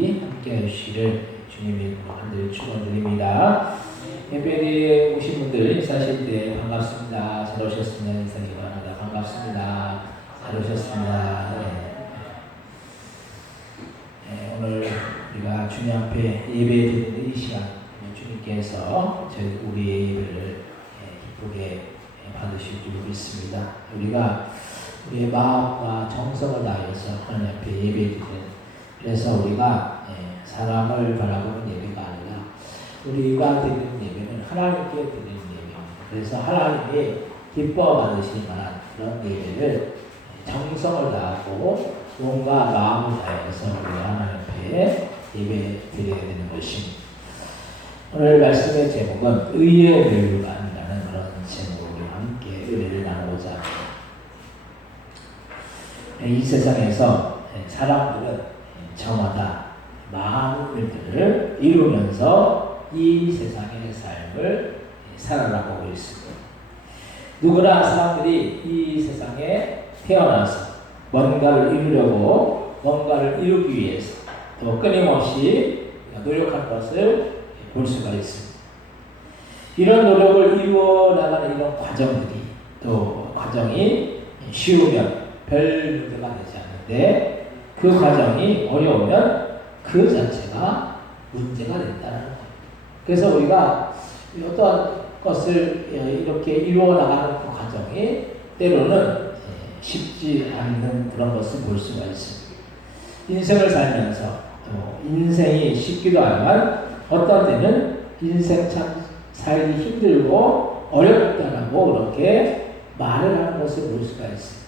우리 함께 해주시기를 주님의 간절히 축원드립니다. 예배에 오신 분들 인사하실 때 반갑습니다. 잘 오셨습니다. 인사하기 바랍니다. 반갑습니다. 잘 오셨습니다. 오늘 우리가 주님 앞에 예배드리는 이 시간 주님께서 우리의 예배를 기쁘게 받으실 줄 믿습니다. 우리가 우리의 마음과 정성을 다해서 하나님 앞에 예배드리는, 그래서 우리가 사람을 바라보는 예배가 아니라 우리가 드리는 예배는 하나님께 드리는 예배입니다. 그래서 하나님이 기뻐 받으실 만한 그런 예배를 정성을 다하고 온갖 마음을 다해서 우리 하나님 앞에 예배 드려야 되는 것입니다. 오늘 말씀의 제목은 의의 멸류관이라는 그런 제목으로 함께 은혜를 나누고자 합니다. 이 세상에서 사람들은 저마다 많은 일들을 이루면서 이 세상의 삶을 살아가고 있습니다. 누구나 사람들이 이 세상에 태어나서 뭔가를 이루려고, 뭔가를 이루기 위해서 또 끊임없이 노력할 것을 볼 수가 있습니다. 이런 노력을 이루어 나가는 이런 과정들이, 또 과정이 쉬우면 별 문제가 되지 않는데 그 과정이 어려우면 그 자체가 문제가 된다는 거예요. 그래서 우리가 어떤 것을 이렇게 이루어 나가는 그 과정이 때로는 쉽지 않는 그런 것을 볼 수가 있습니다. 인생을 살면서 인생이 쉽기도 하지만 어떤 때는 인생 참 살기 힘들고 어렵다라고 그렇게 말을 하는 것을 볼 수가 있습니다.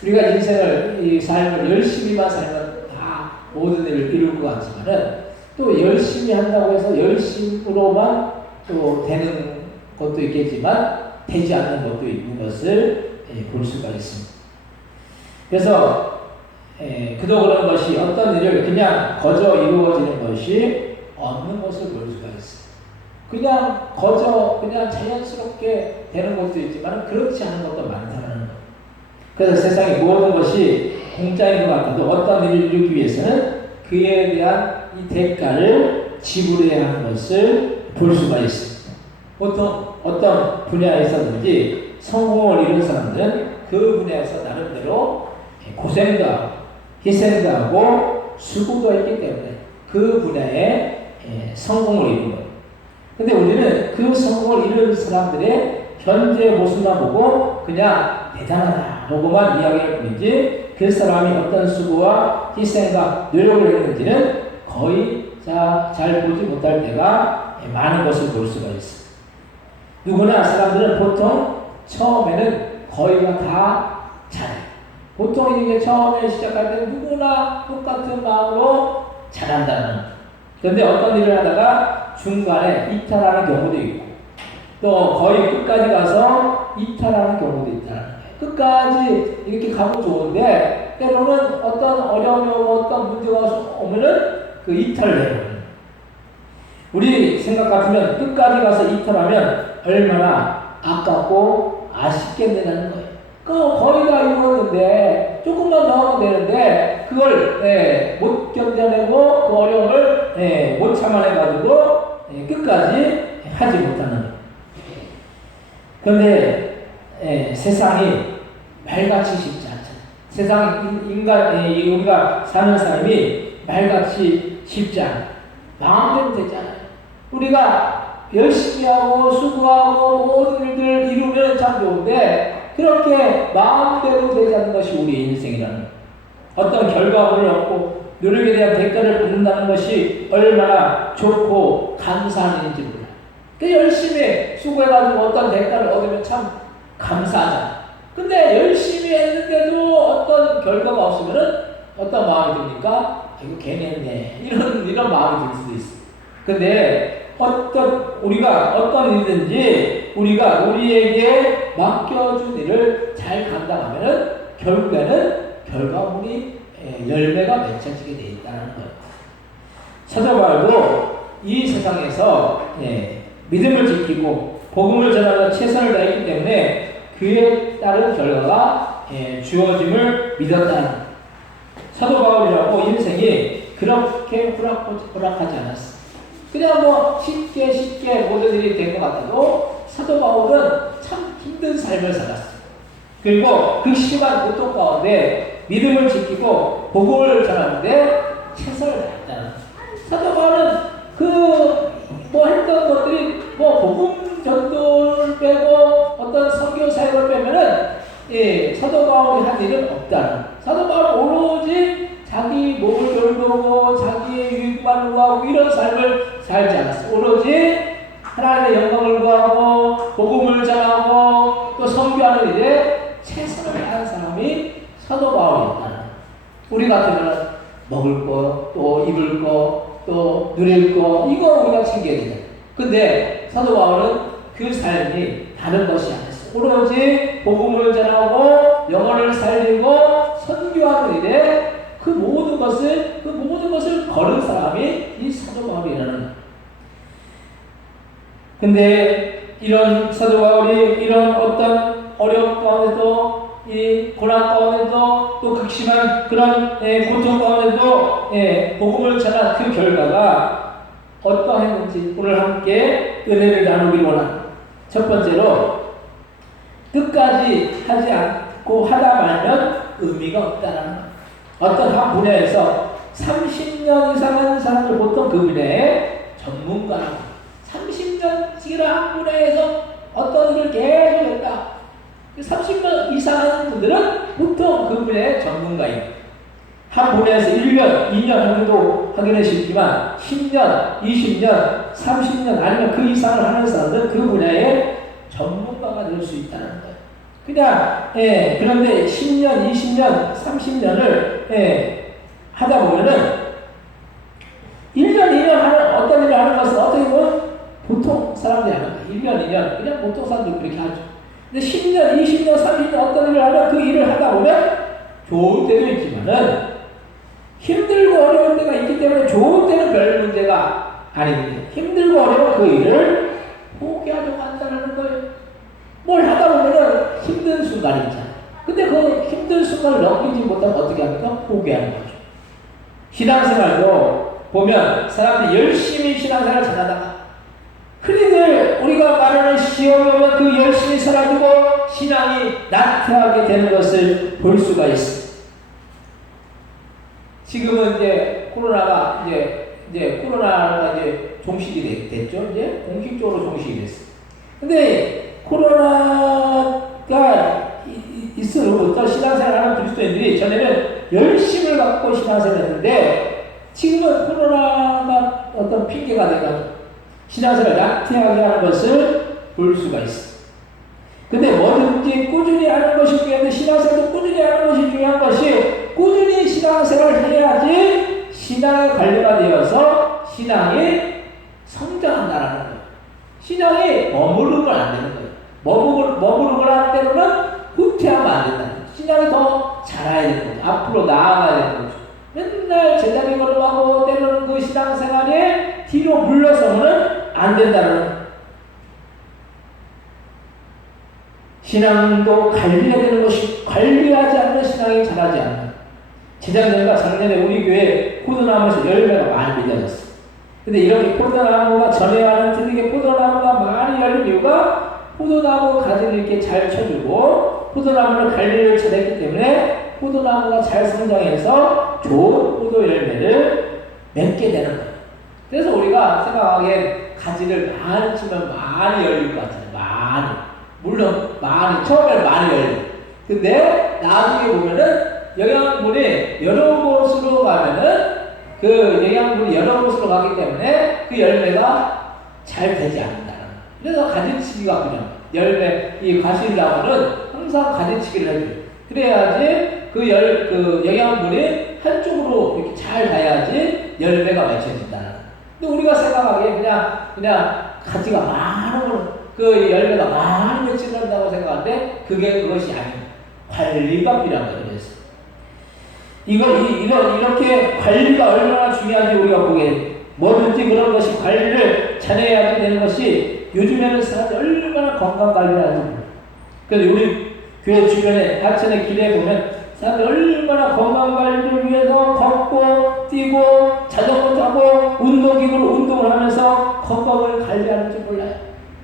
우리가 인생을, 이 삶을 열심히만 살면 다 모든 일을 이룰 것 같지만은 또 열심히 한다고 해서 열심으로만 또 되는 것도 있겠지만 되지 않는 것도 있는 것을 볼 수가 있습니다. 그래서 그도 그런 것이 어떤 일을 그냥 거저 이루어지는 것이 없는 것을 볼 수가 있습니다. 그냥 거저 그냥 자연스럽게 되는 것도 있지만 그렇지 않은 것도 많다는 것. 그래서 세상의 모든 것이 공짜인 것 같아도 어떤 일을 이루기 위해서는 그에 대한 이 대가를 지불해야 하는 것을 볼 수가 있습니다. 보통 어떤 분야에서든지 성공을 이룬 사람들은 그 분야에서 나름대로 고생도 하고 희생도 하고 수고도 했기 때문에 그 분야에 성공을 이룬 거예요. 근데 우리는 그 성공을 이룬 사람들의 현재 모습만 보고 그냥 대단하다 라고만 이야기할 뿐이지 그 사람이 어떤 수고와 희생과 노력을 했는지는 거의 잘 보지 못할 때가 많은 것을 볼 수가 있습니다. 누구나 사람들은 보통 처음에는 거의가 다 잘해요. 보통 이게 처음에 시작할 때 누구나 똑같은 마음으로 잘한다는 거예요. 그런데 어떤 일을 하다가 중간에 이탈하는 경우도 있고 또 거의 끝까지 가서 이탈하는 경우도 있다는 거예요. 끝까지 이렇게 가면 좋은데 때로는 어떤 어려움이 오고 어떤 문제가 오면은 그 이탈을 해요. 우리 생각 같으면 끝까지 가서 이탈하면 얼마나 아깝고 아쉽겠느냐는 거예요. 거의 다 이루었는데 조금만 더 하면 되는데 그걸 못 견뎌내고 그 어려움을 못 참아내가지고 끝까지 하지 못하는 거예요. 그런데 세상이 말같이 쉽지 않잖아요. 세상 우리가 사는 삶이 말같이 쉽지 않아요. 마음대로 되지 않아요. 우리가 열심히 하고 수고하고 모든 일들을 이루면 참 좋은데 그렇게 마음대로 되지 않는 것이 우리 인생이라는 거예요. 어떤 결과물을 얻고 노력에 대한 대가를 받는다는 것이 얼마나 좋고 감사한 일인지 몰라요. 그 열심히 수고해가지고 어떤 대가를 얻으면 참 감사하잖아요. 근데 열심히 했는데도 어떤 결과가 없으면은 어떤 마음이 듭니까? 이거 괜히 했네. 이런 마음이 들 수도 있어요. 근데 우리가 어떤 일이든지 우리가 우리에게 맡겨준 일을 잘 감당하면은 결국에는 결과물이 열매가 맺혀지게 되어 있다는 거예요. 사도 바울도 이 세상에서 믿음을 지키고 복음을 전하는 최선을 다했기 때문에 그에 따른 결과가 주어짐을 믿었다는 사도 바울이라고 인생이 그렇게 허락하지 않았어. 그냥 뭐 쉽게 모든 일이 된 것 같아도 사도 바울은 참 힘든 삶을 살았어. 그리고 그 심한 고통 가운데 믿음을 지키고 복음을 전하는데 최선을 다했다는. 사도 바울은 그 뭐 했던 것들이 뭐 복음 전도를 빼고 어떤 선교 사역을 빼면은 사도 바울이 한 일은 없다는. 사도 바울은 오로지 자기 몸을 돌보고 자기의 유익만을 구하고 이런 삶을 살지 않았어. 오로지 하나님의 영광을 구하고 복음을 전하고 또 선교하는 일에 최선을 다하는 사람이 사도 바울이었다는. 우리 같으면 먹을 거, 또 입을 거, 또 누릴 거 이거 우리가 챙겨야 되잖아요. 근데 사도 바울은 그 삶이 다른 것이 아니었어요. 오로지 복음을 전하고 영혼을 살리고 선교하는 일에 그 모든 것을 걸은 사람이 이 사도 바울이라는. 근데 이런 사도 바울이 이런 어떤 어려움 가운데도 이 고난 가운데도 또 극심한 그런 고통 가운데도 복음을 전한 그 결과가 어떠했는지 오늘 함께 은혜를 나누기 원합니다. 첫 번째로 끝까지 하지 않고 하다 말면 의미가 없다는 것. 어떤 한 분야에서 30년 이상 하는 사람들 보통 그 분야의 전문가라고. 30년씩이나 한 분야에서 어떤 일을 계속 했다. 30년 이상 하는 분들은 보통 그 분야의 전문가입니다. 한 분야에서 1년, 2년 하기도 하기는 쉽지만 10년, 20년, 30년 아니면 그 이상을 하는 사람들은 그 분야의 전문가가 될 수 있다는 거예요. 그냥 그런데 10년, 20년, 30년을 하다 보면은 1년, 2년 하는 어떤 일을 하는 것은 어떻게 보면 보통 사람들이 하는 거예요. 1년, 2년 그냥 보통 사람들이 그렇게 하죠. 근데 10년, 20년, 30년 어떤 일을 하면 그 일을 하다 보면 좋은 때도 있지만은 힘들고 어려운 때가 있기 때문에 좋은 때는 별 문제가 아닙니다. 힘들고 어려운 그 일을 포기하려고 한다는 거예요. 뭘 하다 보면은 힘든 순간이 있잖아요. 근데 그 힘든 순간을 넘기지 못하면 어떻게 합니까? 포기하는 거죠. 신앙생활도 보면 사람들이 열심히 신앙생활을 잘하다가 흔히들 우리가 말하는 시험이 오면 그 열심히 살아주고 신앙이 나태하게 되는 것을 볼 수가 있습니다. 지금은 이제 코로나가 코로나가 종식이 됐죠. 이제 공식적으로 종식이 됐어요. 근데 코로나가 있어로부터 신앙생활하는 그리스도인들이 전에는 열심을 갖고 신앙생활했는데 지금은 코로나가 어떤 핑계가 돼가지고 신앙생활을 나태하게 하는 것을 볼 수가 있습니다. 근데 뭐든지 꾸준히 하는 것이 중요한데 신앙생활도 꾸준히 하는 것이 중요한 것이 꾸준히 신앙생활을 해야지 신앙의 관리가 되어서 신앙이 성장한다는 거예요. 신앙이 머무르면 안 되는 거예요. 머무르면 안 되면 후퇴하면 안 된다는 거예요. 신앙이 더 자라야 되는 거죠. 앞으로 나아가야 되는 거죠. 맨날 제자리 걸음하고 때로는 그 신앙생활에 뒤로 물러서면 안 된다는 거예요. 신앙도 관리해야 되는 것이 관리하지 않는 신앙이 자라지 않는. 재작년과 작년에 우리 교회 포도나무에서 열매가 많이 맺어졌어요. 근데 이렇게 포도나무가 전에와는 틀리게 포도나무가 많이 열린 이유가 포도나무 가지를 이렇게 잘 쳐주고 포도나무를 관리를 잘했기 때문에 포도나무가 잘 성장해서 좋은 포도 열매를 맺게 되는 거예요. 그래서 우리가 생각하기에 가지를 많이 치면 많이 열릴 것 같아요. 많이. 물론 많이, 처음에는 많이 열려요. 근데 나중에 보면은 영양분이 여러 곳으로 가면은 그 영양분이 여러 곳으로 가기 때문에 그 열매가 잘 되지 않는다는 거예요. 그래서 가지치기가 그냥 열매, 이 과실나무는 항상 가지치기를 해줘요. 그래야지 그 영양분이 한쪽으로 이렇게 잘 가야지 열매가 맺혀진다는 거예요. 근데 우리가 생각하기에 그냥 가지가 많으면 그 열매가 많이 맺힌다고 생각하는데 그것이 아닙니다. 관리가 필요한 거예요. 그래서 이렇게 관리가 얼마나 중요한지 우리가 보게 돼요. 뭐든지 그런 것이 관리를 잘해야 되는 것이 요즘에는 사람들이 얼마나 건강 관리를 하는지 몰라요. 그래서 우리 교회 주변에 하천의 길에 보면 사람이 얼마나 건강관리를 위해서 걷고 뛰고 자전거 타고 운동기구로 운동을 하면서 건강을 관리하는지 몰라요.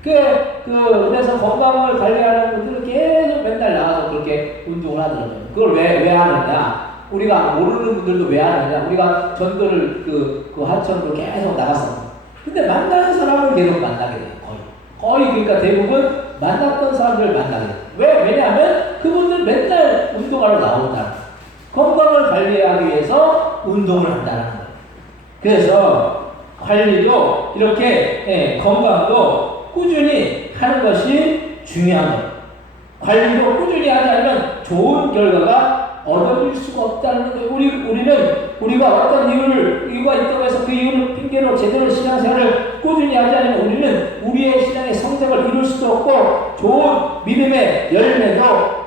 그래서 건강을 관리하는 분들은 계속 맨날 나가서 그렇게 운동을 하더라고요. 그걸 왜 하느냐? 우리가 모르는 분들도 왜 하느냐? 우리가 전도를 그 하천으로 계속 나가서. 근데 만나는 사람을 계속 만나게 돼요. 거의 그러니까 대부분 만났던 사람들을 만나게 돼요. 왜냐하면 그분들 맨날 운동하러 나온다. 건강을 관리하기 위해서 운동을 한다는 거예요. 그래서 관리도 이렇게 건강도 꾸준히 하는 것이 중요한 거예요. 관리도 꾸준히 하지 않으면 좋은 결과가 얻어질 수가 없다는 거예요. 우리가 어떤 이유가 있다고 해서 그 이유를 핑계로 제대로 신앙생활을 꾸준히 하지 않으면 우리는 우리의 신앙의 성장을 이룰 수도 없고 좋은 믿음의 열매도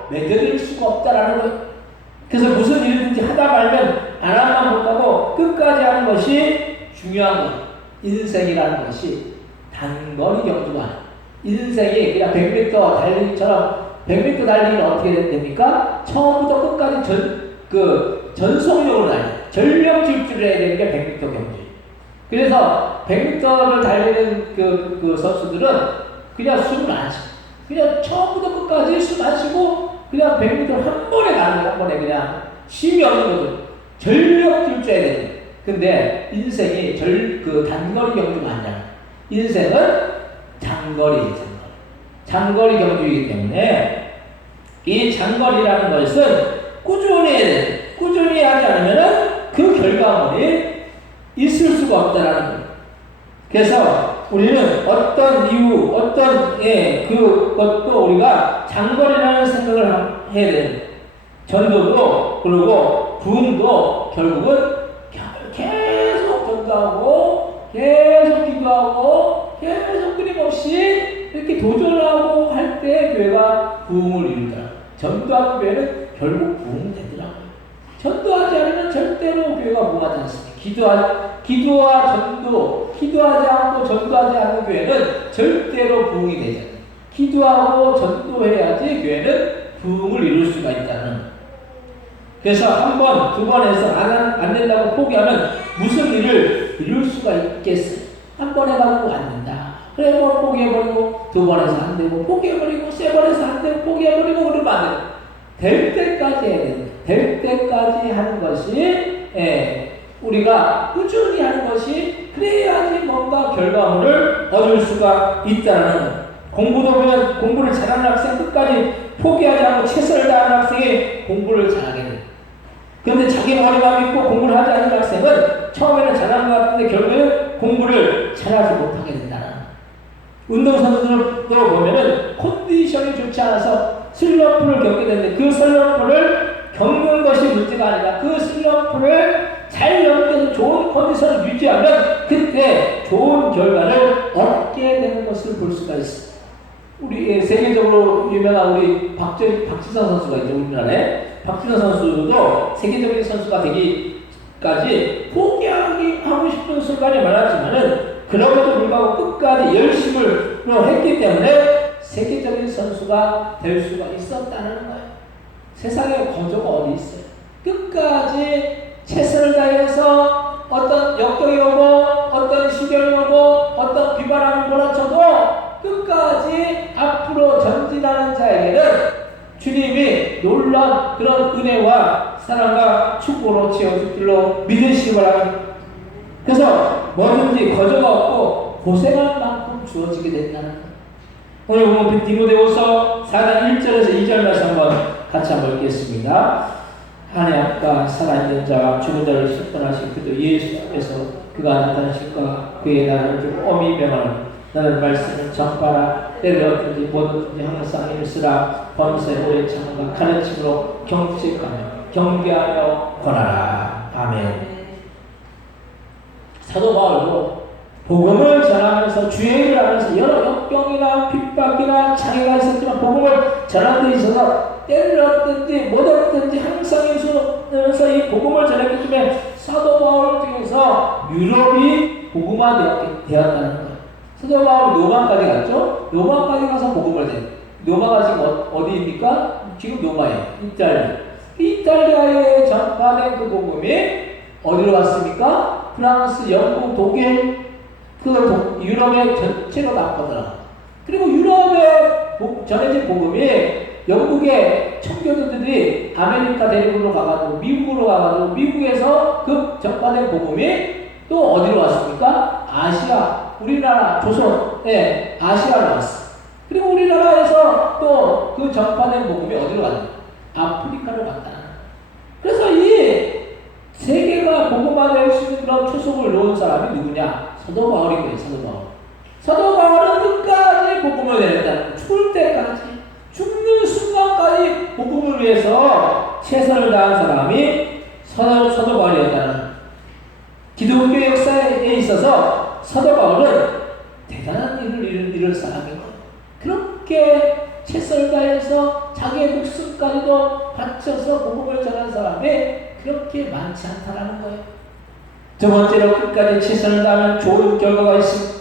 맺어질 수가 없다는 거예요. 그래서 무슨 일이든지 하다 말면 안 하면 못하고 끝까지 하는 것이 중요한 거예요. 인생이라는 것이 단거리 경주가 인생이 그냥 100m 달리기처럼 100m 달리기는 어떻게 됩니까? 처음부터 끝까지 전속력으로 달려 전력 질주를 해야 되는 게 100m 경주예요. 그래서 100m를 달리는 그 선수들은 그냥 숨을 안 쉬고 그냥 처음부터 끝까지 숨 안 쉬고 그냥 100m 한 번에 가는 거예요. 한 번에 그냥 쉼이 없는 거죠. 전력 질주해야 되는 거예요. 근데 인생이 단거리 경주가 아니라 인생은 장거리 경주이기 때문에 이 장거리라는 것은 꾸준히 하지 않으면 그 결과물이 있을 수가 없다는 거예요. 그래서 우리는 어떤 이유, 그것도 우리가 장거리라는 생각을 해야 돼요. 전도도 그리고 부흥도 결국은 계속 전도하고 계속 기도하고 계속 끊임없이 이렇게 도전하고 할 때 교회가 부흥을 이루더라. 전도하는 교회는 결국 부흥이 되더라고요. 전도하지 않으면 절대로 교회가 부흥하지 않습니다. 기도하지 않고 전도하지 않는 교회는 절대로 부흥이 되지 않아요. 기도하고 전도해야지 교회는 부흥을 이룰 수가 있다는. 그래서 한 번, 두 번 해서 안 된다고 포기하면 무슨 일을 이룰 수가 있겠어요? 한 번 해가지고 안 된다. 그래, 뭐 포기해버리고, 두 번 해서 안 되고, 포기해버리고, 세 번 해서 안 되고, 포기해버리고, 그러면 안 돼요. 될 때까지 해야 돼요. 될 때까지 하는 것이, 우리가 꾸준히 하는 것이, 그래야지 뭔가 결과물을 얻을 수가 있다는 거예요. 공부도 보면 공부를 잘하는 학생 끝까지 포기하지 않고 최선을 다하는 학생이 공부를 잘하게 돼요. 그런데 자기 머리만 믿고 공부를 하지 않는 학생은 처음에는 잘하는 것 같은데 결국에는 공부를 잘하지 못하게 된다는 거예요. 운동선수들도 보면은 컨디션이 좋지 않아서 슬럼프를 겪게 되는데 그 슬럼프를 겪는 것이 문제가 아니라 그 슬럼프를 잘 넘겨서 좋은 컨디션을 유지하면 그때 좋은 결과를 얻게 되는 것을 볼 수가 있습니다. 우리 세계적으로 유명한 우리 박지선 선수가 있죠. 우리나라에 박지선 선수도 세계적인 선수가 되기까지 포기하고 싶은 순간이 많았지만은 그럼에도 불구하고 끝까지 열심을 했기 때문에 세계적인 선수가 될 수가 있었다는 거예요. 세상에 거저가 어디 있어요? 끝까지 최선을 다해서 어떤 역경이 오고 어떤 시련이 오고 어떤 비바람이 몰아쳐도 끝까지 앞으로 전진하는 자에게는 주님이 놀라운 그런 은혜와 사랑과 축복으로 채워줄 줄로 믿으시기 바랍니다. 그래서 뭐든지 거저가 없고 고생할 만큼 주어지게 된다는 거예요. 오늘 보면 디모데후서 4장 1절에서 2절 말씀 한번 같이 한번 읽겠습니다. 하나님 앞과 살아있는 자와 죽은 자를 심판하신 그도 예수 앞에서 그가 나타나실까 그의 나라를 두고 엄히 명하는 나는 말씀을 전파라 때를 얻든지 뭐든지 항상 일쓰라 범세 오래 참과 가르침으로 경책하며 경계하며 권하라. 아멘. 사도 바울도 복음을 전하면서 주의 일을 하면서 여러 역경이나 핍박이나 장애가 있었지만 복음을 전하는 데 있어서 때를 얻든지 못 얻든지 항상 일쓰면서 이 복음을 전했기 때문에 사도 바울을 통해서 유럽이 복음화되었다는 거예요. 사도 바울이 로마까지 갔죠? 로마까지 가서 복음을 전해요. 로마가 지금 어디입니까? 지금 로마예요. 이탈리아 이탈리아에 전파된 그 복음이 어디로 갔습니까? 프랑스, 영국, 독일, 유럽의 전체로 다 퍼져나가. 그리고 유럽에 전해진 복음이 영국의 청교도들이 아메리카 대륙으로 가가지고 미국으로 가가지고 미국에서 그 전파된 복음이 또 어디로 왔습니까? 아시아, 우리나라, 조선, 아시아로 왔어. 그리고 우리나라에서 또 그 전파된 복음이 어디로 갔냐? 아프리카로 갔다. 그래서 이 세계가 복음화될 수 있는 그런 초석을 놓은 사람이 누구냐? 사도 바울인 거예요, 사도 바울. 사도 바울은 끝까지 복음을 내렸다. 죽을 때까지, 죽는 순간까지 복음을 위해서 최선을 다한 사람이 사도 바울이었다는. 기독교 역사에 있어서 사도 바울은 대단한 일을 이룰 사람인 거예요. 그렇게 최선을 다해서 자기의 목숨까지도 바쳐서 복음을 전한 사람이 그렇게 많지 않다라는 거예요. 두 번째로 끝까지 최선을 다하면 좋은 결과가 있습니다.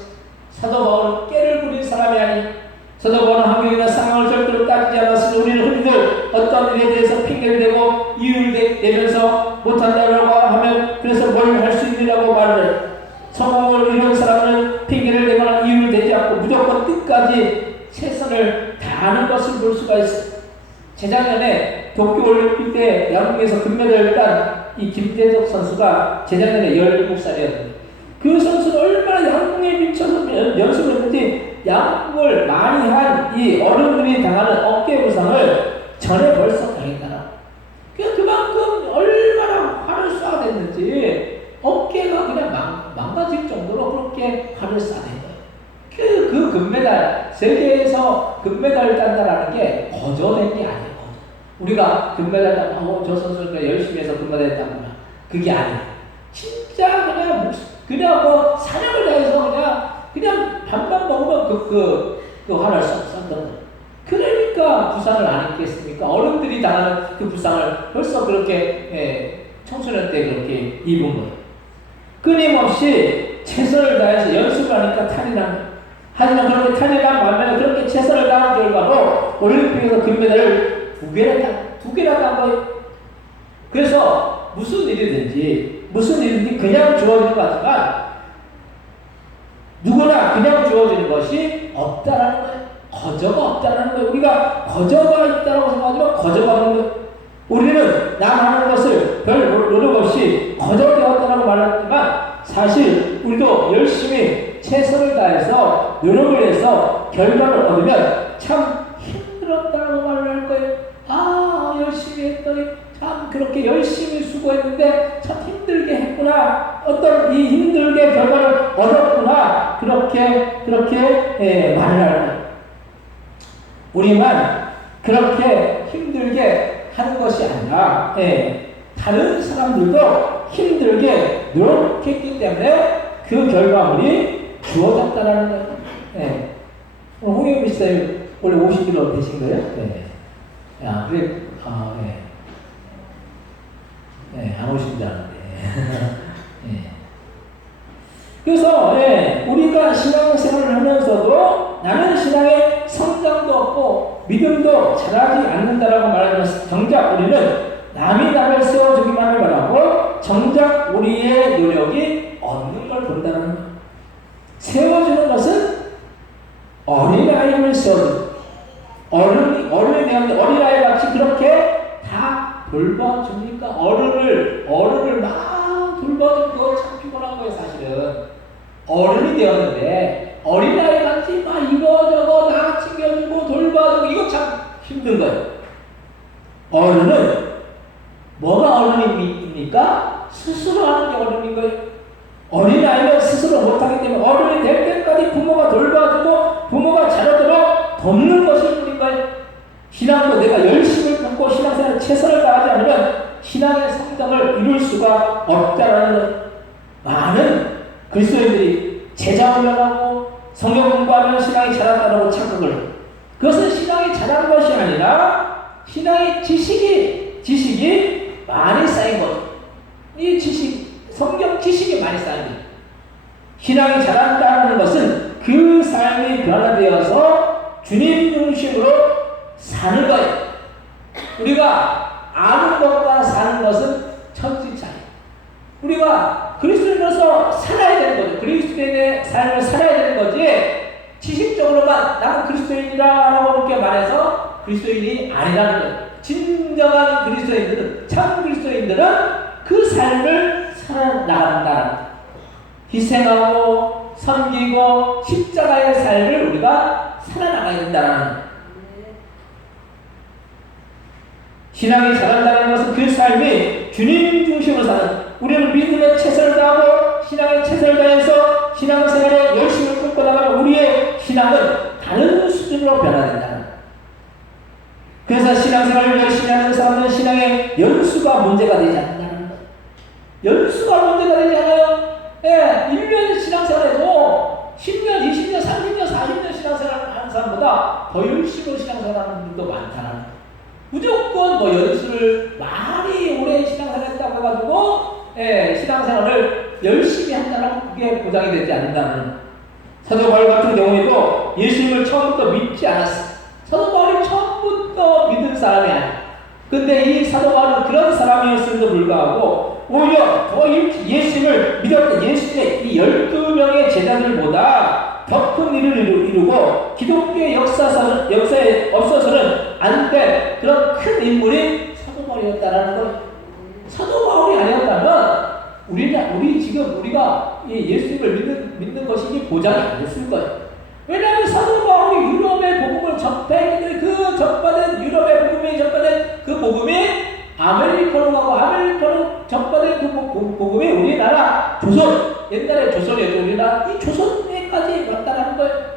사도 바울은 깨를 부린 사람이 아니, 사도 바울은 환경이나 상황을 절대로 따지지 않았으니 우리는 흔히들 어떤 일에 대해서 핑계를 대고 이유를 내면서 못한다고 하면 그래서 뭘 할 수 있느냐고 말을 성공을 이룬 사람은 핑계를 대거나 이유를 대지 않고 무조건 끝까지 최선을 다하는 것을 볼 수가 있습니다. 재작년에 도쿄올림픽 때 양궁에서 금메달을 딴 이 김재석 선수가 재작년에 17살이었는데 그 선수는 얼마나 양궁에 미쳐서 연습을 했는지 양궁을 많이 한 이 어른들이 당하는 어깨 부상을 전에 벌써 당했다라. 그만큼 얼마나 화를 쏴야 됐는지 어깨가 그냥 망가질 정도로 그렇게 화를 쏴댄 거예요. 그 금메달, 세계에서 금메달을 딴다라는 게 거저된 게 아니에요. 우리가 금메달 딴다고 저 선수가 열심히 해서 금메달 땄구나. 그게 아니에요. 진짜 그냥 뭐 사냥을 다해서 그냥 밥만 먹으면 그 화를 쐈던 거예요. 그러니까 부상을 안 했겠습니까? 어른들이 당하는 그 부상을 벌써 그렇게 청소년 때 그렇게 입은 거예요. 끊임없이 최선을 다해서 연습을 하니까 탈이 난 거예요. 하지만 그렇게 탈이 난 반면에 그렇게 최선을 다한 결과로 올림픽에서 금메달을 두 개나 딴 거예요. 그래서 무슨 일이든지 그냥 주어지는 것 같지만 누구나 그냥 주어지는 것이 없다라는 거예요. 거저가 없다라는 거예요. 우리가 거저가 있다라고 생각하지만 거저가 없는 거예요. 우리는 남 하는 것을 별 노력 없이 거저되었다라고 말했지만 사실 우리도 열심히 최선을 다해서 노력을 해서 결과를 얻으면 참 힘들었다라고 말을 할 거예요. 열심히 했더니 참 그렇게 열심히 수고했는데 참 힘들게 했구나. 어떤 이 힘들게 결과를 얻었구나. 그렇게 말을 할 거예요. 우리만 그렇게 힘들게 하는 것이 아니라 다른 사람들도 힘들게 노력했기 때문에 그 결과물이 주어졌다라는 거예요. 홍영미 쌤 원래 50kg 되신 거예요? 안 오신 줄 알았는데. 그래서 우리가 신앙생활을 하면서도 나는 신앙에 성장도 없고 믿음도 자라지 않는다라고 말하면서 정작 우리는 남이 나를 세워주기만을 바라고 정작 우리의 노력이 없는 걸 본다는 거예요. 세워주는 것은 어린아이를 세워주는 어른이 되었는데 어린아이 같이 그렇게 다 돌봐줍니까? 어른을 막 돌봐주는 거 참 피곤한 거예요, 사실은. 어른이 되었는데 어린아이 같이 막 이거저거 다 챙겨주고 돌봐주고 이거 참 힘든 거예요. 어른은 뭐가 어른입니까? 스스로 하는 게 어른인 거예요. 어린아이는 스스로 못하기 때문에 어른이 될 때까지 부모가 돌봐주고 부모가 자녀들을 돕는 것이 어른인 거예요. 신앙도 내가 열심을 붓고 신앙생활에 최선을 다하지 않으면 신앙의 성장을 이룰 수가 없다라는 거예요. 많은 그리스도인들이 제자 훈련하고 성경 공부하면 신앙이 자란다고 착각을 해요. 그것은 신앙이 자라는 것이 아니라 신앙의 지식이 많이 쌓인 거죠. 이 성경 지식이 많이 쌓인 거예요. 신앙이 자란다는 것은 그 삶이 변화되어서 주님 중심으로 사는 거예요. 우리가 아는 것과 사는 것은 천지 차이. 우리가 그리스도인으로서 살아야 되는 거죠. 그리스도인의 삶을 살아야 되는 거지, 지식적으로만 나는 그리스도인이라고 이렇게 말해서 그리스도인이 아니라는 거예요. 진정한 그리스도인들은, 참 그리스도인들은 그 삶을 살아나간다는 거예요. 희생하고 섬기고 십자가의 삶을 우리가 살아나가야 된다는 거예요. 신앙이 자란다는 것은 그 삶이 주님 중심으로 사는, 우리는 믿음에 최선을 다하고 신앙에 최선을 다해서 신앙생활에 열심을 끌고 나가면 우리의 신앙은 다른 수준으로 변화된다는 거예요. 그래서 신앙생활을 열심히 하는 사람은 신앙의 연수가 문제가 되지 않는다는 거예요. 연수가 문제가 되지 않아요. 예, 1년 신앙생활에도 10년, 20년, 30년, 40년 신앙생활을 하는 사람보다 더 열심히 신앙생활하는 분들도 많다는 거예요. 무조건 뭐 연수를 많이 오래 신앙생활 했다고 해가지고 신앙생활을 열심히 한다는 그게 보장이 되지 않는다는. 사도 바울 같은 경우에도 예수님을 처음부터 믿지 않았어요. 사도 바울이 처음부터 믿은 사람이 아니에요. 근데 이 사도 바울은 그런 사람이었음에도 불구하고 오히려 더 예수님을 믿었던 예수님의 이 12명의 제자들보다 더 큰 일을 이루고 기독교의 역사에 없어서는 안 될 그런 큰 인물이 사도 바울이었다라는 거예요. 사도 바울이 아니었다면 우리 지금 우리가 예수님을 믿는 것이 보장이 안 됐을 거예요. 왜냐하면 사도 바울이 유럽의 복음을 전파했기 때문에 그 전파된 유럽의 복음이 전파된 그 복음이 아메리카로 가고 아메리카로 전파된 그 복음이 우리나라 조선, 옛날에 조선이었죠. 우리나라 이 조선에까지 왔다라는 거예요.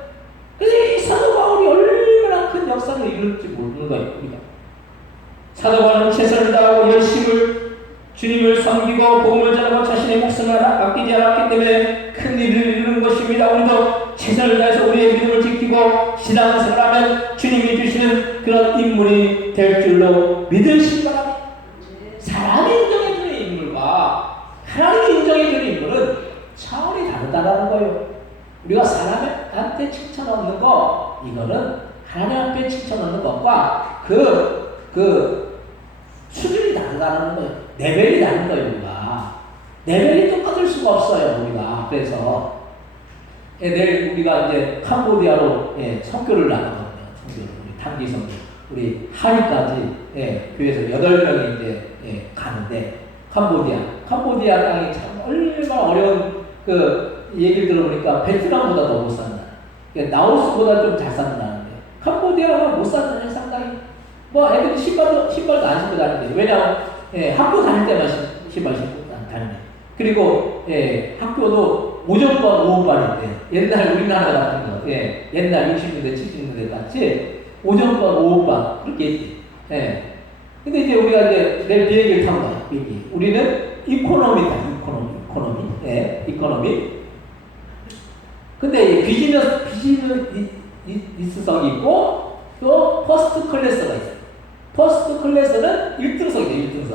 그래서 이 사도 바울이 얼마나 큰 역사를 이룰지 모르는 거예요. 우리가 사도 바울은 최선을 다하고 열심을 주님을 섬기고 복음을 전하고 자신의 목숨을 아끼지 않았기 때문에 큰 일을 이루는 것입니다. 우리도 최선을 다해서 우리의 믿음을 지키고 신앙생활하면 주님이 주시는 그런 인물이 될 줄로 믿으시기 바랍니다. 사람이 인정해주는 인물과 하나님이 인정해주는 인물은 차원이 다르다는 거예요. 우리가 사람한테 칭찬 얻는 거, 이거는 하나님 앞에 칭찬 얻는 것과 그 수준이 다르다는 거예요. 레벨이 다른 거예요. 우리가 레벨이 똑같을 수가 없어요. 우리가 그래서 내일 우리가 이제 캄보디아로 선교를 나가거든요. 선교를 우리 단기 선교, 우리 하리까지 교회에서 8명이 이제 가는데 캄보디아 땅이 참 얼마나 어려운 그 얘기를 들어보니까 베트남보다 더 못 산다. 라오스보다 좀 잘 산다는데 캄보디아가 못 산다는 상당히 뭐 애들이 신발도 안 신고 다니는데 왜냐하면 학교 다닐 때만 신발 신고 다니네. 그리고 학교도 오전반 오후반인데 옛날 우리나라 같은 거 옛날 60년대 70년대 같이 오전반 오후반 그렇게 했지. 근데 이제 우리가 이제 내일 비행기를 타고 가요. 비행기. 우리는 이코노미다. 이코노미. 근데 비즈니스석이 있고 또 퍼스트 클래스가 있어요. 퍼스트 클래스는 1등석이죠. 1등석.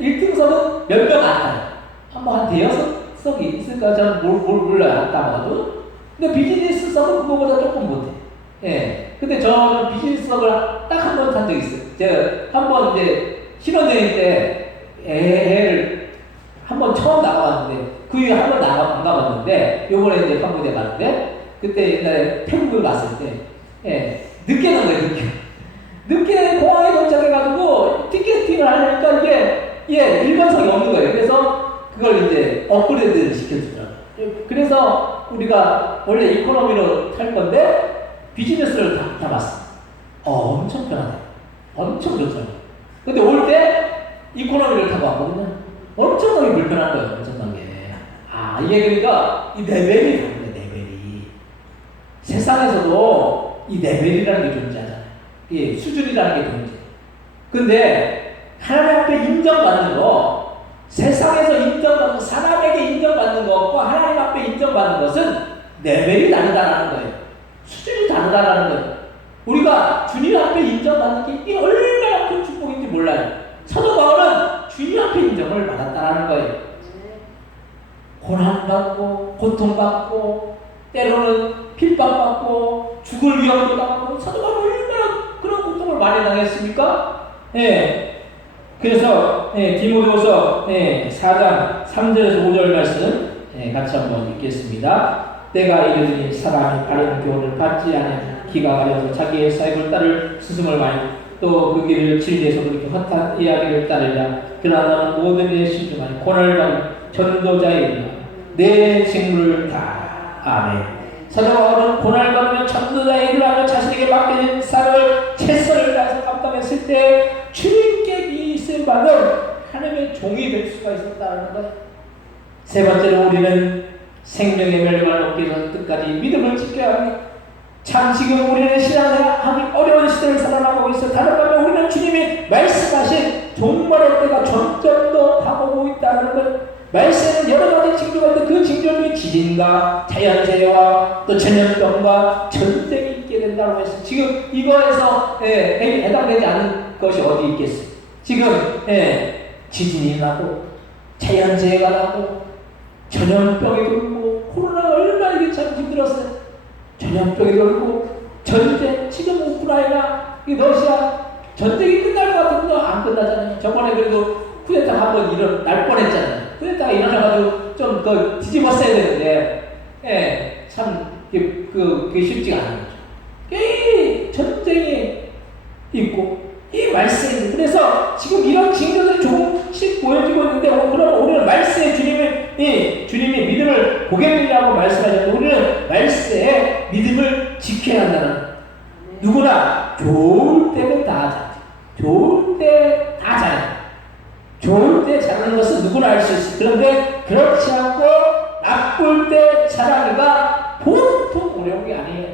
1등석은 몇 명 안 타요. 한 대여섯 석이 있을까? 저는 몰라요. 안 타봐도. 근데 비즈니스석은 그거보다 조금 못해. 근데 저는 비즈니스석을 딱 한 번 탄 적이 있어요. 제가 한 번 이제 신혼여행 때 애를 한 번 처음 나가봤는데 그 이후에 한 번 안 가봤는데 요번에 이제 캄보디아 가는데 그때 옛날에 태국을 갔을 때 늦게 간 거예요. 늦게 공항에 도착해가지고 티켓팅을 하려니까 이게 일반석이 없는 거예요. 그래서 그걸 이제 업그레이드를 시켜주더라고요. 그래서 우리가 원래 이코노미로 탈 건데 비즈니스를 타봤어. 엄청 편하대. 엄청 좋더라고요. 근데 올 때 이코노미를 타고 왔거든요. 엄청나게 불편한 거예요. 엄청나게. 이게 그러니까 이 레벨이 다른데 레벨이. 세상에서도 이 레벨이라는 게 존재하잖아요. 수준이라는 게 존재해요. 근데 하나님 앞에 인정받는 거, 세상에서 인정받는, 사람에게 인정받는 것과 하나님 앞에 인정받는 것은 레벨이 다르다는 거예요. 수준이 다르다는 거예요. 우리가 주님 앞에 인정받는 게 이게 얼마나 큰 축복인지 몰라요. 사도 바울은 주님 앞에 인정을 받았다는 거예요. 고난받고 고통받고 때로는 핍박받고 죽을 위험도 당하고 사도 바울은 얼마나 그런 고통을 많이 당했습니까? 그래서 디모데후서 4장 3절에서 5절 말씀 같이 한번 읽겠습니다. 때가 이르니 사람이 바른 교훈을 받지 않으면 기가 가려서 자기의 사익을 따를 스승을 많이 또 그 길을 진리에서 그렇게 헛한 이야기를 따르랴. 그러나 모든 일에 신중하니 고난을 전도자이라 내 직무를 다. 아멘. 사도 바울은 고난을 받으며 전도자의 일을 하며 자신에게 맡겨진 사역을 최선을 다해서 감당했을 때 주님께 이 쓰임받은 하나님의 종이 될 수가 있었다는 것. 세 번째로 우리는 생명의 멸망을 얻기 위해서 끝까지 믿음을 지켜야 합니다. 참 지금 우리는 신앙생활하기 어려운 시대를 살아가고 있어. 다른 반면 우리는 주님이 말씀하신 종말의 때가 점점 더 다가오고 있다는 것. 말세는 여러 가지 징조가 있는데 그 징조는 지진과 자연재해와 또 전염병과 전쟁이 있게 된다고 해서 지금 이거에서 해당되지 않은 것이 어디 있겠어요? 지금 지진이 나고 자연재해가 나고 전염병이 돌고 코로나가 얼마나 이게 참 힘들었어요. 전염병이 돌고 전쟁, 지금 우크라이나 러시아 전쟁이 끝날 것 같은데 안 끝나잖아요. 저번에 그래도 쿠데타 한번 날 뻔했잖아요. 쿠데타가 일어나가지고 좀 더 뒤집었어야 되는데 참 그게 쉽지가 않은 거죠. 이 전쟁이 있고 이 말씀이 그래서 지금 이런 징조들이 조금씩 보여지고 있는데 그럼 우리는 말씀의 주님이 믿음을 고객이라고 말씀하셨는데 우리는 말씀의 믿음을 지켜야 한다는 누구나 좋을 때는 다 잘해. 좋을 때 다 잘해. 좋을 때 잘하는 것은 누구나 알 수 있어. 그런데 그렇지 않고 나쁠 때 잘하기가 보통 어려운 게 아니에요.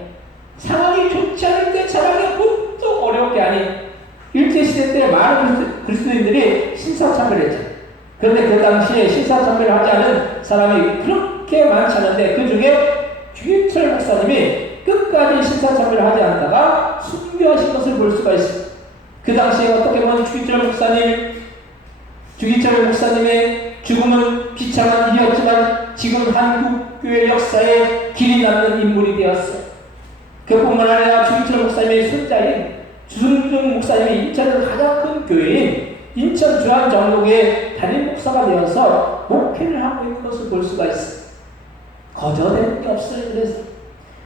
상황이 좋지 않을 때 잘하기가 보통 어려운 게 아니에요. 일제시대 때 많은 그리스도인들이 신사참배를 했잖아요. 그런데 그 당시에 신사참배를 하지 않은 사람이 그렇게 많지 않은데 그 중에 주기철 목사님이 끝까지 신사참배를 하지 않다가 순교하신 것을 볼 수가 있어요. 그 당시에 어떻게 보면 주기철 목사님의 죽음은 비참한 일이었지만 지금 한국교회 역사에 길이 남는 인물이 되었어요. 그뿐만 아니라 주기철 목사님의 손자인 주승중 목사님이 인천의 가장 큰 교회인 인천 주한정록의 담임 목사가 되어서 목회를 하고 있는 것을 볼 수가 있어요. 거저되는 게 없어요. 그래서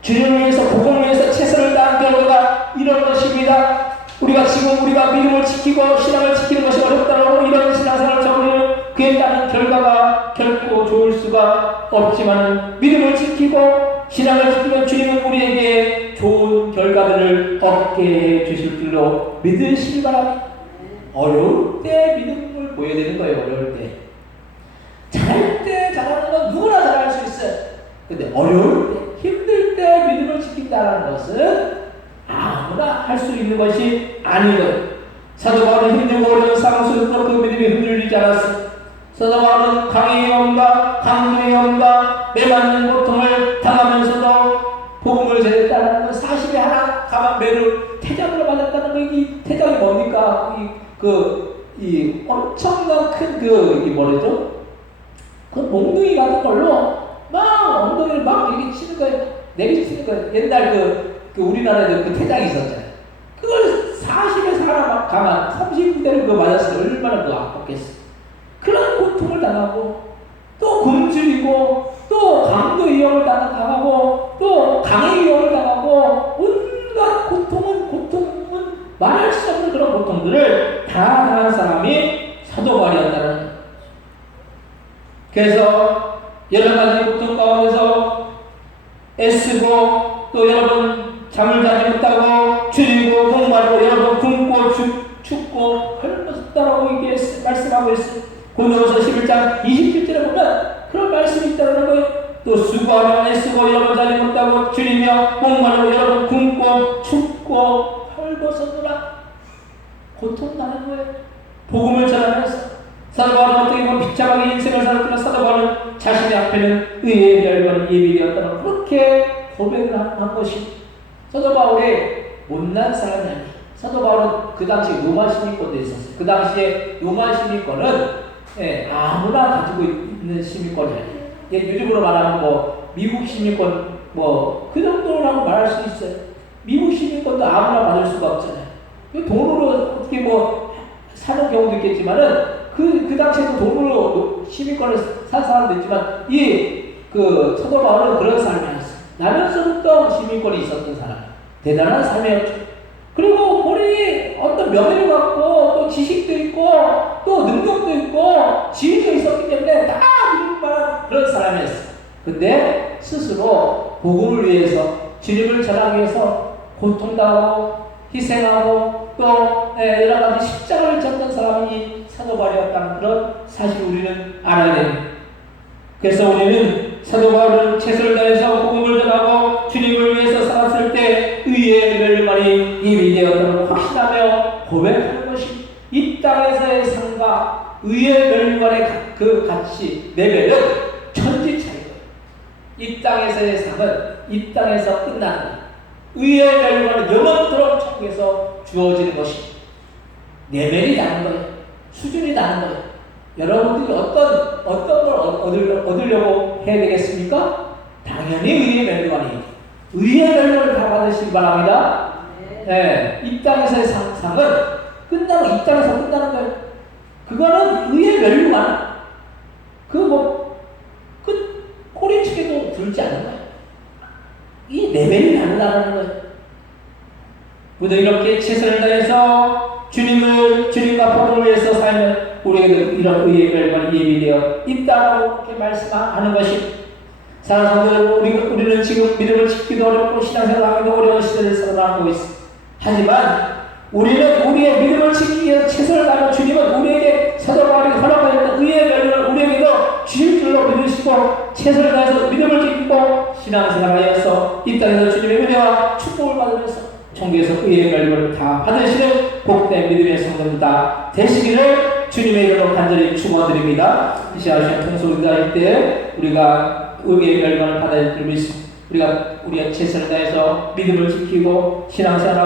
주님을 위해서 복음을 위해서 최선을 다한 결과가 이런 것입니다. 우리가 믿음을 지키고 신앙을 지키는 것이 어렵다고 이런 신앙생활을 저버리는 그에 따른 결과가 결코 좋을 수가 없지만 믿음을 지키고 신앙을 지키면 주님은 우리에게 좋은 결과들을 얻게 해 주실 줄로 믿으시기 바랍니다. 어려울 때 믿음을 보여야 되는 거예요. 어려울 때. 잘할 때 잘하는 건 누구나 잘할 수 있어요. 근데 어려울 때, 힘들 때 믿음을 지킨다는 것은 아무나 할 수 있는 것이 아니거든요. 사도 바울은 힘들고 어려운 상황 속에서 그 믿음이 흔들리지 않았어요. 사도 바울은 강의 위험과 강도의 위험과 매맞는 고통을 당하면서도 복음을 전했다는 건 사실이 하나 가만 매를 태장으로 맞았다는 거. 이 태장이 뭡니까? 이 엄청난 큰 뭐랬죠? 그 몽둥이 같은 걸로 막 엉덩이를 막 이렇게 치는 거예요. 내리치는 거예요. 옛날 그 우리나라에도 그 태장이 있었잖아요. 그걸 40에서 하나 가만 30부대를 그거 맞았을 때 얼마나 그거 아팠겠어. 그런 고통을 당하고 또 굶주리고 또 강도 위험을 당하고 또 강의 위험을 당하고 온갖 고통은 말할 수 없는 그런 고통들을 다 당한 사람이 사도 바울이었다는 거예요. 그래서 여러 가지 고통 가운데서 애쓰고 또 여러분 잠을 자지 못하고 줄이고 목마르고 여러분 굶고 춥고 헐벗었다라고 이게 말씀하고 있어요. 고린도후서 11장 27절에 보면 그런 말씀이 있다는 거예요. 또 수고하며 애쓰고 여러분 자지 못하고 줄이며 목마르고 여러분 굶고 춥고 헐벗었노라. 고통나는 거예요. 복음을 전하면서 사도 바울은 어떻게 보면 비참하게 인생을 살았지만 사도 바울은 자신의 앞에는 의의 멸관이 예비되었다는 그렇게 고백을 한 것이 사도 바울의 못난 사람이 아니에요. 사도 바울은 그 당시에 로마 시민권도 있었어요. 그 당시에 로마 시민권은 아무나 가지고 있는 시민권이 아니에요. 요즘으로 말하면 미국 시민권 그 정도라고 말할 수 있어요. 미국 시민권도 아무나 받을 수가 없잖아요. 돈으로 어떻게 사는 경우도 있겠지만은 그 당시에도 돈으로 시민권을 산 사람도 있지만 그 서도마을은 그런 삶이었어. 나면서부터 시민권이 있었던 사람. 대단한 삶이었죠. 그리고 본인이 어떤 명예를 갖고 또 지식도 있고 또 능력도 있고 지위도 있었기 때문에 다 이룰 만한 그런 사람이었어. 근데 스스로 복음을 위해서 주님을 전하기 위해서 고통당하고 희생하고 또 여러 가지 십자가를 졌던 사람이 사도 바울이었다는 그런 사실 우리는 알아야 됩니다. 그래서 우리는 사도 바울은 최선을 다해서 복음을 전하고 주님을 위해서 살았을 때 의의 멸류관이 이미 되었다고 확신하며 고백하는 것이 이 땅에서의 상과 의의 멸류관의 그 가치 레벨은 천지차이거든요. 이 땅에서의 상은 이 땅에서 끝나는 거예요. 의의 멸류관은 영원토록 천국에서 주어지는 것이 레벨이 다른 거예요. 수준이 다른 거예요. 여러분들이 어떤 걸 얻으려고 해야 되겠습니까? 당연히 의의 멸류관이에요. 의의 멸류관을 다 받으시기 바랍니다. 네. 이 땅에서의 상은 끝나고 이 땅에서 끝나는 거예요. 그거는 의의 멸류관. 끝 꼬리치게도 들지 않는 거예요. 이 레벨이 다르다는 거예요. 우리도 이렇게 최선을 다해서 주님과 복음을 위해서 살면 우리에게도 이런 의의 멸류관이 예비되어 있다고 이렇게 말씀하는 것이 사랑하는 성도들, 우리는 지금 믿음을 지키기도 어렵고 신앙생활하기도 어려운 시대를 살아가고 있습니다. 하지만 우리는 우리의 믿음을 지키기 위해서 최선을 다하며 주님은 우리에게 사도 바울이 허락하셨던 의의 멸류관을 우리에게도 주실 줄로 믿으시고 최선을 다해서 믿음을 지키고 신앙생활하여서 이 땅에서 주님의 은혜와 축복을 받으면서 천국에서 의의 멸류관을 다 받으시는 복된 믿음의 성도들 다 되시기를 주님의 이름으로 간절히 축원드립니다. 이 시간 통솔인자일 때 우리가 의의 멸류관을 받아야 될 줄 믿습니다. 우리가 최선을 다해서 믿음을 지키고 신앙생활하고